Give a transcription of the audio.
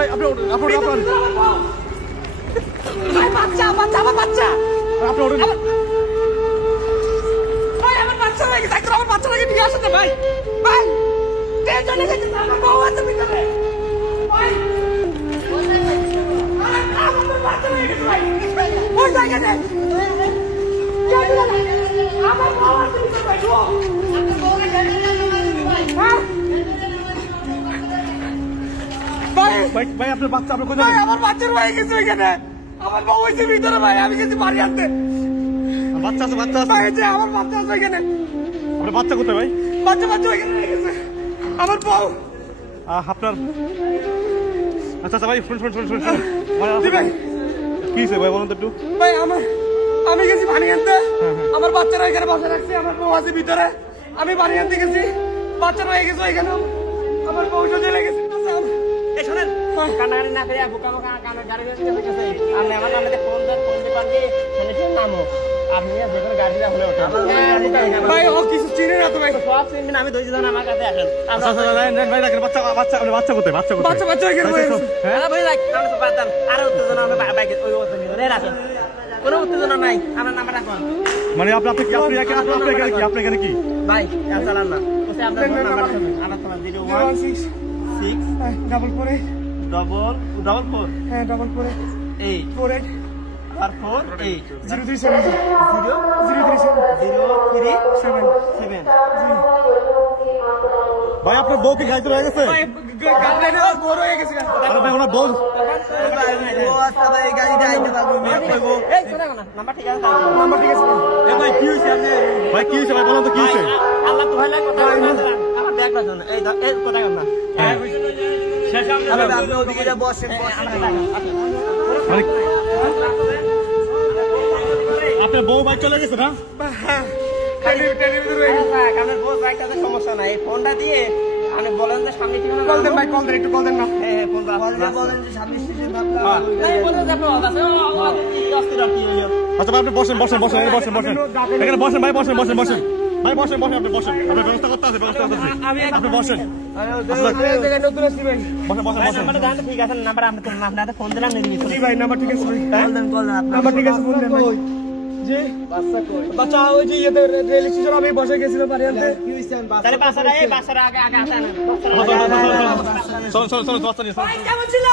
ভাই আপনি বাচ্চা বাচ্চা আমার বাচ্চা আপনি ওঠেন ভাই আমার বাচ্চা লাগে ডাক্তার আমার বাচ্চা লাগে নিয়ে আসেন ভাই ভাই টেনশন নিয়ে যাচ্ছে আমার বউ আছে ভিতরে ভাই আমার বাচ্চা লাগে ভাই ওই জায়গাতে আমার বউ আছে ভিতরে ভাই আপনার বউকে টেনশন নিয়ে ভাই ভাই ভাই আপনার বাচ্চা আপনি কোথায় ভাই আমার বাচ্চার ভাই গেছে এখানে আমার বউ হইছে ভিতরে ভাই আমি গেছি বাড়ি আনতে বাচ্চা আছে ভাই যে আমার বাচ্চা আছে এখানে আপনার বাচ্চা কোথায় ভাই বাচ্চা এখানে গেছে আমার বউ আপনার আচ্ছা ভাই শুন ভাই কি হইছে ভাই বলুন তো একটু ভাই আমি গেছি পানি আনতে আমার বাচ্চারা এখানে বসে রাখছে আমার বউ আছে ভিতরে আমি পানি আনতে গেছি বাচ্চারা হয়ে গেছে এখানে আমার বউ চলে গেছে এই শুনেন কানারি না করে বুকা বুকা কানা গাড়ি গেছে আমি আমার নামে ফোন দিতে পারবি মানে নামো আপনি যেখানে গাড়িটা হলে ওঠা ভাই ও কিছু চিনে না তো ভাই সব চিনবেন আমি দুই জন আমার কাছে আসেন আচ্ছা ভাই দেখেন বাচ্চা কোথায় বাচ্চা এখানে হ্যাঁ ভাই দেখ আমি তো পারতাম আর উত্তেজনা আমি বাইকে ওই ওরে রাখেন কোনো উত্তেজনা নাই আমার নাম্বার রাখুন মানে আপনি এখানে কি ভাই আর চালান না ওসে আপনার নাম্বার আমার তোমার 016 4 হ্যাঁ 4 আর 4 8 037 ভাই আপনার বউ কি গাইতে রয়ে গেছে ভাই গাইতে বড় হয়ে গেছে আরে ভাই ওনা বউ আচ্ছা ভাই গাড়ি যাইতে পারবো আমি কইবো এই শোনা না নাম্বার ঠিক আছে এ ভাই কি হইছে আপনি ভাই কি হইছে ভাই বলুন তো কি হইছে আল্লাহ তো ভাই লাগে কথা আমার ব্যাগটা জানো এই কথা কর না শেষ আপনি ওদিকে যা বসেন আপনার বউ বাইক চলে গেছে না সমস্যা নাই ফোনটা দিয়ে আপনি বলেন যে সামনে ঠিকানা কল দেন ভাই কল দেন একটু কল দেন না বলেন যে সামনে স্টেশন আচ্ছা আপনি বসেন এখানে বসেন ভাই বসেন ভাই বসেন আপনি বসেন আপনার ব্যবস্থা করতে আছে আপনি বসেন ঠিক আছে নাম্বার আপনাদের ফোন দিলাম ভাই নাম্বার ঠিক আছে নাম্বার ঠিক আছে ফোন দেন ভাই জি বাচ্চা ওই যে ইয়েতে রেল স্টেশন আমি বসে গেছিলাম বাড়ি আনতে কি হইছে তাহলে বাসার আগে আসেন চল বাচ্চা নিয়ে কেমন ছিল